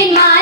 keeping my